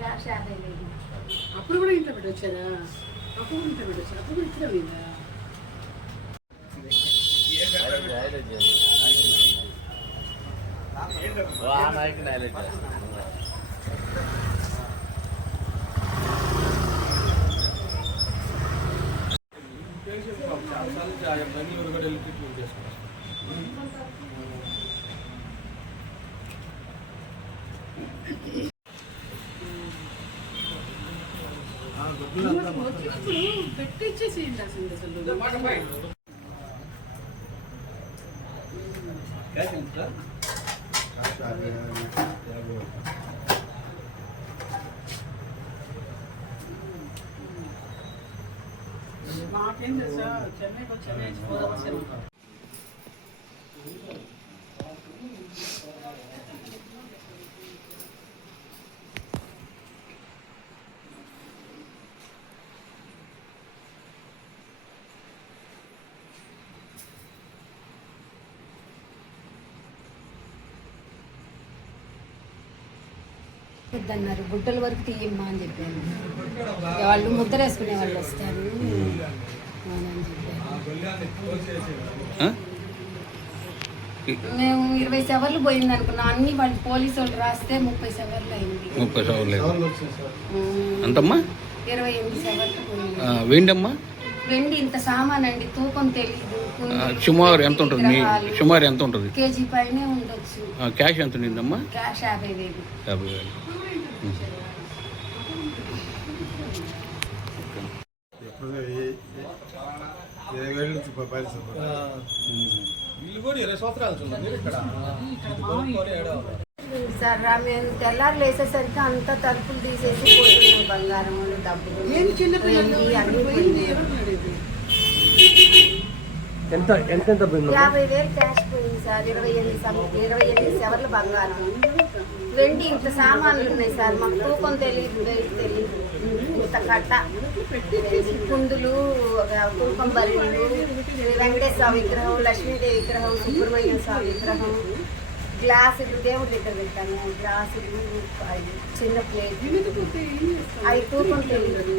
Cash 50,000. అప్పుడు కూడా ఇంట్లో పెట్టొచ్చారా? అప్పుడు కూడా ఇంట్లో పెట్టొచ్చారా? అప్పుడు కూడా ఇట్లా లేదా? పెట్టిచ్చేసేయండి అసలు. మాకేం తెలుసా, చెన్నైకి వచ్చి నేర్చుకోవాలి. వద్దన్నారు, గుడ్డల వరకు తీయమ్మా అని చెప్పాను. వాళ్ళు ముద్ర వేసుకునే వాళ్ళు వస్తారు అని చెప్పారు. మేము 20 సవర్లు పోయింది అనుకున్నాం. అన్ని వాళ్ళు పోలీసు వాళ్ళు రాస్తే 30 సవర్లు అయింది. 30 సవర్లు అంతమ్మా? 28 సవర్లు పోయింది. వెండమ్మా? వెండి ఇంత సామాన్ అండి, తూకం తెలీదు. సుమారు ఎంత ఉంటుంది? సుమారు ఎంత ఉంటుంది? కేజీ పైనే ఉండొచ్చు. క్యాష్ ఎంత ఉండిందమ్మా? క్యాష్ 50,000. 50,000. సార్ మేము తెల్లారు లేసేసరికి అంతా తలుపులు తీసేసి పోతున్నాయి. బంగారం, డబ్బులు, అన్ని 50,000 క్యాష్ పోయింది సార్. 28 సవర్ల బంగారం, వెండి ఇంత సామాన్లు ఉన్నాయి సార్. మాకు తూకం తెలియదు, తెలియదు. ఇంత కట్ట కుందులు, తూకం బరిలు, వెంకటేశ్వర విగ్రహం, లక్ష్మీదేవి విగ్రహం, సుబ్రహ్మణ్య స్వామి విగ్రహం, గ్లాసులు దేవుడి దగ్గర పెట్టాము. గ్లాసులు, చిన్న ప్లేట్, అవి తూకం తెలియదు.